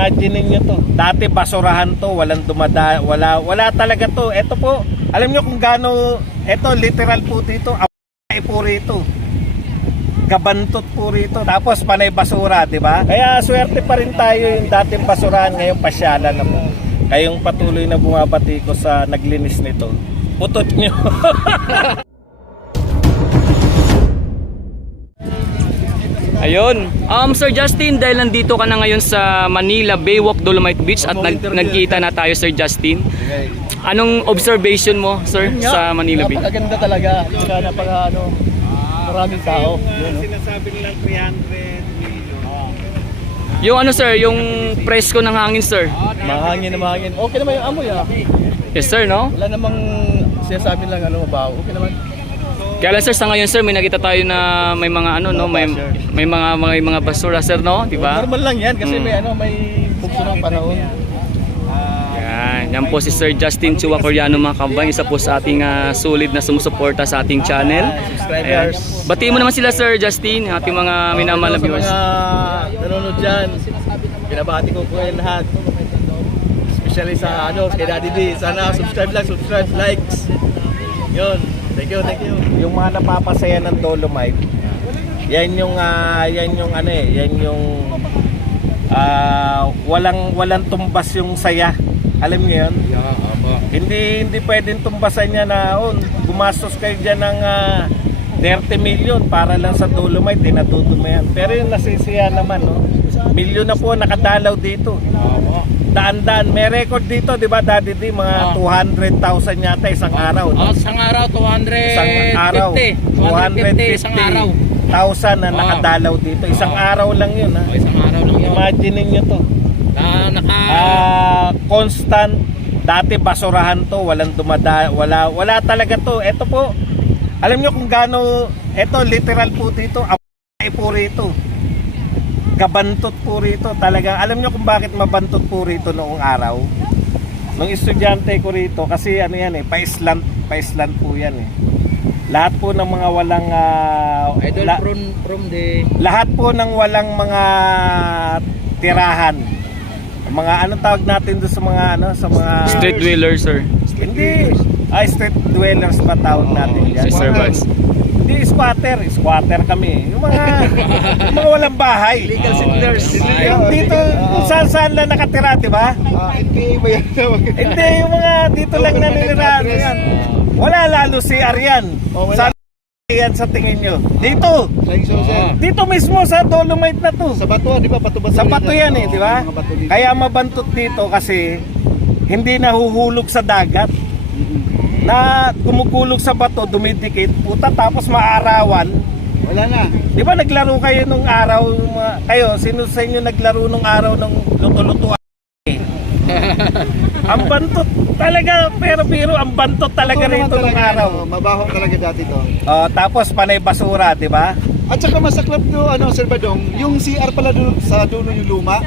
Imagine niyo to. Dati basurahan to, walang wala talaga to. Ito po, alam niyo kung gaano, ito literal po dito, po rito. Gabantot po rito. Tapos panay basura, di ba? Kaya swerte pa rin tayo yung dating basurahan, ngayon pasyalan na po. Kayong patuloy na bumabati ko sa naglinis nito. Putot nyo. Ayun. Sir Justin, dahil nandito ka na ngayon sa Manila Baywalk Dolomite Beach at nagkita na tayo, Sir Justin. Anong observation mo, sir, sa Manila Beach? Napakaganda talaga. Saka maraming tao. Sinasabi nilang 300 million. Yung sir, yung presko ng hangin, sir. Mahangin na mahangin. Okay naman yung amoy Yes, sir, no? Wala namang sinasabi lang mabaho. Okay naman. Kaya lang, sir, sa ngayon, sir, may nakita tayo na may mga may mga basura, sir, no? Di ba? Normal lang yan kasi may bugso ng panahon. Yan po si Sir Justin Chua Coriano, mga kabay, isa po sa ating sulit na sumusuporta sa ating channel. Subscribers. Batiin mo naman sila, Sir Justin, ating mga minamahal na viewers. Sa mga nanonood dyan, binabati ko po kayo lahat. Especially sa kay Daddy D. Sana subscribe, likes. Yun. Thank you. Yung mga napapasaya ng Dolomite, yan yung walang tumbas yung saya. Alam niyo yun? Hindi pwedeng tumbasan niya na gumastos kayo dyan ng 30 million para lang sa Dolomite, tinatuto mo yan. Pero yung nasisiya naman, milyon na po nakadalaw dito. Daan-daan, may record dito, di ba, Daddy D? Mga 200,000 yata isang araw. No? Isang araw, 250. Isang araw, 250 isang araw. 1,000 na nakadalaw dito. Isang araw lang yun. Ha? Isang araw lang yun. Imagine niyo to. Constant. Dati basurahan to, wala talaga to. Ito po, alam niyo kung gaano, ito literal po dito, po rito. Gabantot po rito. Talagang alam niyo kung bakit mabantot po rito noong araw. Nung estudyante ko rito, kasi paisland po yan Lahat po ng mga walang from the lahat po ng walang mga tirahan. Mga tawag natin doon sa mga Street dwellers, sir. Hindi. Street dwellers ba tawag natin yan? Servants. Hindi, squatter kami. Yung mga walang bahay. Legal settlers. Dito, kung saan lang nakatira, di ba? NPA ba yan? Hindi, yung mga dito lang naninirahan. Wala lalo si Arian. Saan yan sa tingin nyo? Dito. Dito mismo sa Dolomite na to. Sa bato, di ba? Bato-bato. Sa bato yan di ba? Kaya mabantot dito kasi hindi nahuhulog sa dagat. Na gumukulog sa bato, dumidikit, puta, tapos maarawan. Wala na. Di ba naglaro kayo nung araw, sino sa inyo naglaro nung araw ng luto-lutuan? Ang bantot talaga, pero ang bantot talaga rito nung araw. Mabaho talaga dati to. Tapos panay basura, di ba? At saka masaklap do, Sir Badong, yung CR pala doon sa dulo yung luma,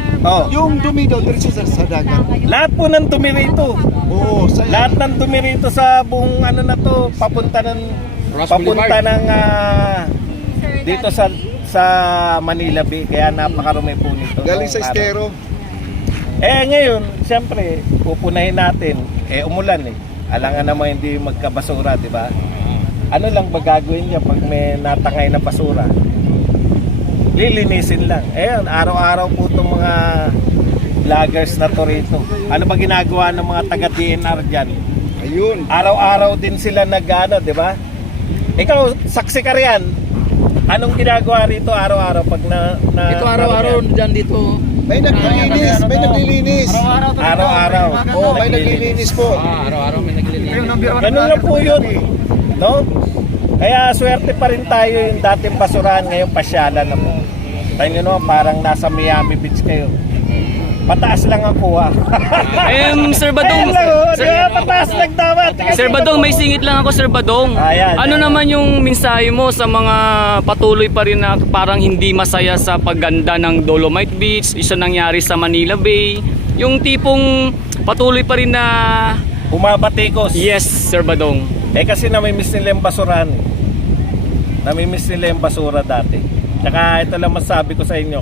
yung dumi daw diretso sa dagat. Lahat po ng dumi rito. Oo, lahat ng dumi rito sa buong na to, papunta ng dito sa Manila Bay, kaya napakarumi po nito. Galing sa estero. Ngayon, siyempre, pupunahin natin. Umulan Alangan naman hindi magkabasura, di ba? Ano lang ba gagawin niya pag may natangay na basura? Lilinisin lang. Araw-araw po itong mga vloggers na to rito. Ano ba ginagawa ng mga taga-DNR dyan? Ayun. Araw-araw din sila di ba? Ikaw, saksi ka riyan. Anong ginagawa rito araw-araw pag ito araw-araw dyan dito. May naglilinis. Araw-araw. May naglilinis po. Araw-araw may naglilinis. Ganun lang po yun. No? Kaya swerte pa rin tayo yung dating basurahan, ngayon pasyalan na po. Tayo naman parang nasa Miami Beach kayo. Pataas lang ako Sir Badong. Pataas lang dapat. Sir Badong, may singit lang ako, Sir Badong. Ano naman yung mensahe mo sa mga patuloy pa rin na parang hindi masaya sa pagganda ng Dolomite Beach, isa nangyari sa Manila Bay, yung tipong patuloy pa rin na bumabatikos? Yes, Sir Badong. Kasi namimiss nila yung basurahan. Namimiss nila yung basura dati. Tsaka ito lang masabi ko sa inyo,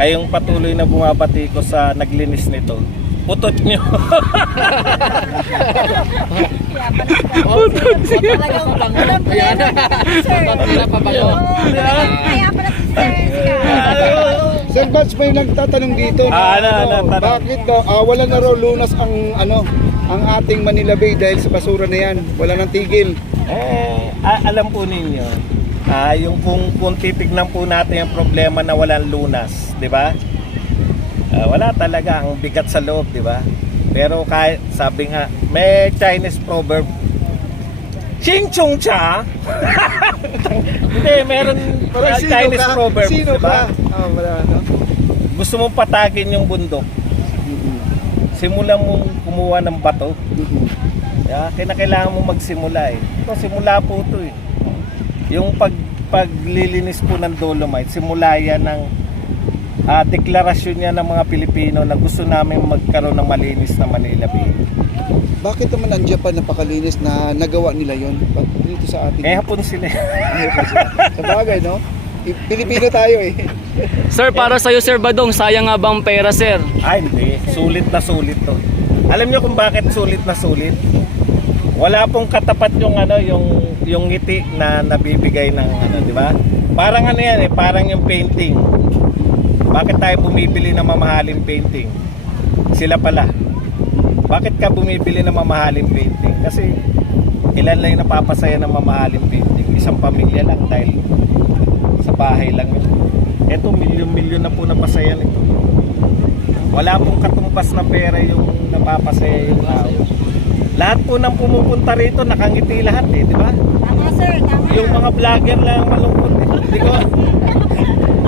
kayong patuloy na bumabati ko sa naglinis nito. Putot nyo. Ayan. Tira pa ba yun? Kaya pala si Sir. Sir Bats, may nagtatanong dito Tanong. bakit daw wala na raw lunas ang ang ating Manila Bay dahil sa basura na yan. Wala nang tigil. Alam po ninyo, yung kung titignan po natin yung problema na walang lunas, di ba? Wala talaga, ang bigat sa loob, di ba? Pero kahit, sabi nga, may Chinese proverb, Ching Chung Cha. Hindi, meron Chinese proverb, Sino di ba? ka? Wala, no? Gusto mong patagin yung bundok, simulan mong kumuha ng bato. Kailangan mo magsimula eh. Ito, simula po ito eh. Yung paglilinis po ng Dolomite, simula yan ng deklarasyon niya ng mga Pilipino na gusto namin magkaroon ng malinis na Manila Bay. Bakit naman ang Japan napakalinis na nagawa nila yon dito sa ating? Hapon sila. Sa bagay, no? Pilipino tayo eh. Sir, para sa'yo Sir Badong, sayang nga bang pera sir? Ay hindi, sulit na sulit to. Alam niyo kung bakit sulit na sulit? Wala pong katapat yung yung ngiti na nabibigay ng di ba? Parang yan eh, parang yung painting. Bakit tayo bumibili ng mamahaling painting? Sila pala. Bakit ka bumibili ng mamahaling painting? Kasi ilan lang yung napapasaya ng mamahaling painting? Isang pamilya lang dahil sa bahay lang yun. Eto, milyon-milyon na po napasaya nito. Wala pong katumbas na pera yung napapasaya yung tao. Lahat po ng pumupunta rito nakangiti lahat eh, di ba? Tama sir, tama. Yung mga vlogger lang malungkot eh. Hindi ko.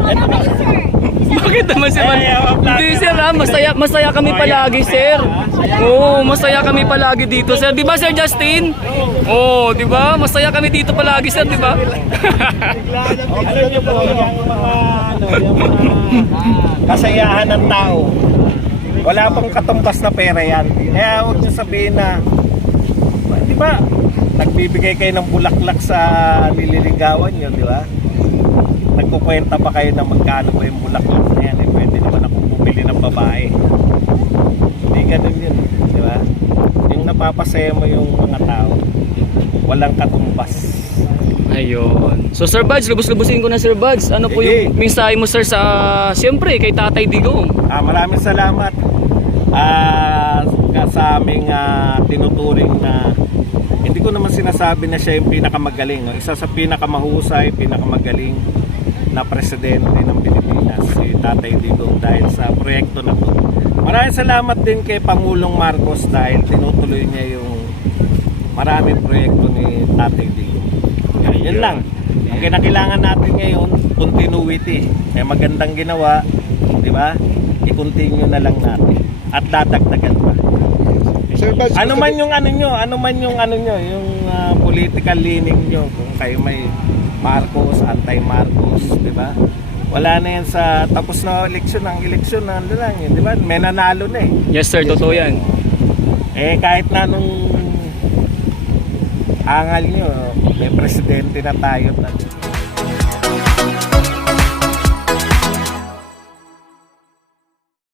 Eto na. Sir. Bakit naman sir? Hindi sir masaya kami Oh, palagi yeah. sir. Oo, masaya kami palagi dito sir. Di ba Sir Justin? Oo, di ba? Masaya kami dito palagi sir, di ba? Alam niyo po, yung mga kasayahan ng tao, wala pong katumbas na pera yan. Kaya huwag niyo sabihin na, di ba, nagbibigay kayo ng bulaklak sa nililigawan niyo, di ba? Nagkukwenta pa kayo na magkano ba yung bulaklak na yan. Pwede naman akong bumili ng babae. Hindi ganun yun, di ba? Yung napapasaya mo yung mga tao, walang katumbas. Ayun. So Sir Buds, lubos-lubusin ko na Sir Buds. Ano po yung mensahe mo sir sa, siyempre, kay Tatay Digong? Maraming salamat sa aming tinuturing na hindi ko naman sinasabi na siya yung pinakamagaling. No? Isa sa pinakamahusay, pinakamagaling na presidente ng Pilipinas, si Tatay Digong, dahil sa proyekto na to. Maraming salamat din kay Pangulong Marcos dahil tinutuloy niya yung maraming proyekto ni Tatay Digong. Yan lang. Ang kinakailangan natin ngayon, continuity. May magandang ginawa, di ba? I-continue na lang natin at dadagdagan pa. Sir Bats, Ano man yung yung political leaning nyo, kung kayo may Marcos, anti-Marcos, di ba? Wala na yan sa tapos na eleksyon, ang eleksyon na lang yun, di ba? May nanalo na eh. Yes sir, totoo yan. Kahit na nung angal nyo, may presidente na tayo na